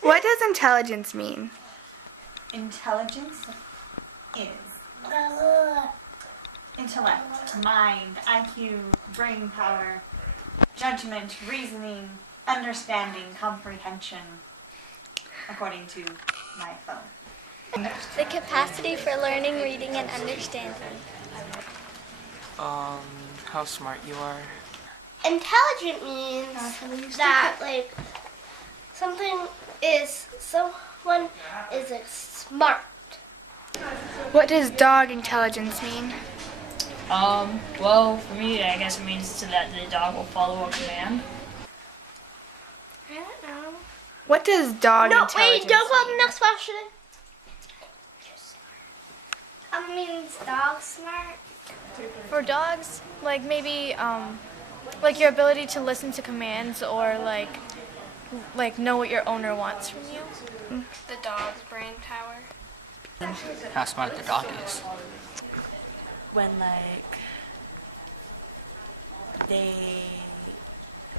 What does intelligence mean? Intelligence is intellect, mind, IQ, brain power, judgment, reasoning, understanding, comprehension, according to my phone. The capacity for learning, reading, and understanding. How smart you are. Intelligent means that someone is smart. What does dog intelligence mean? Well, for me, I guess it means that the dog will follow a command. I don't know. What does dog No, intelligence wait, don't go on mean? the next question. Means dog smart. For dogs, like maybe like your ability to listen to commands or like know what your owner wants from you. The dog's brain power. How smart the dog is. When they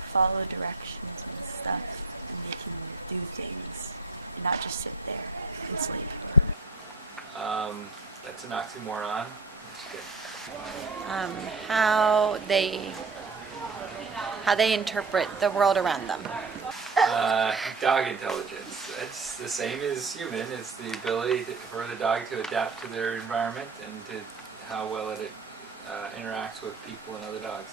follow directions and stuff and they can do things and not just sit there and sleep. That's an oxymoron. That's good. How they interpret the world around them. Dog intelligence. It's the same as human. It's the ability for the dog to adapt to their environment and to how well it interacts with people and other dogs.